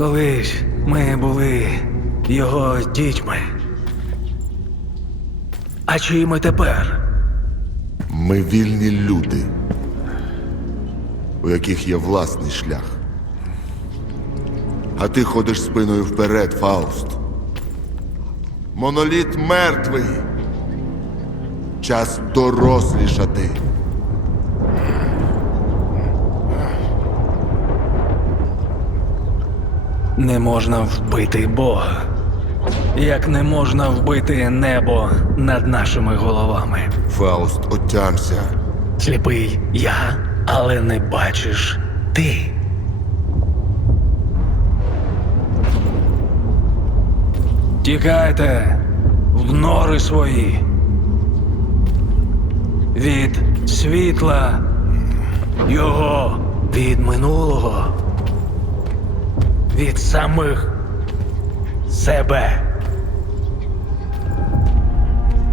Колись ми були його дітьми. А чиї ми тепер? Ми вільні люди, у яких є власний шлях. А ти ходиш спиною вперед, Фауст. Моноліт мертвий. Час дорослішати. Не можна вбити Бога, як не можна вбити небо над нашими головами. Фауст, отямся. Сліпий я, але не бачиш ти. Тікайте в нори свої. Від світла його від минулого, від самих себе.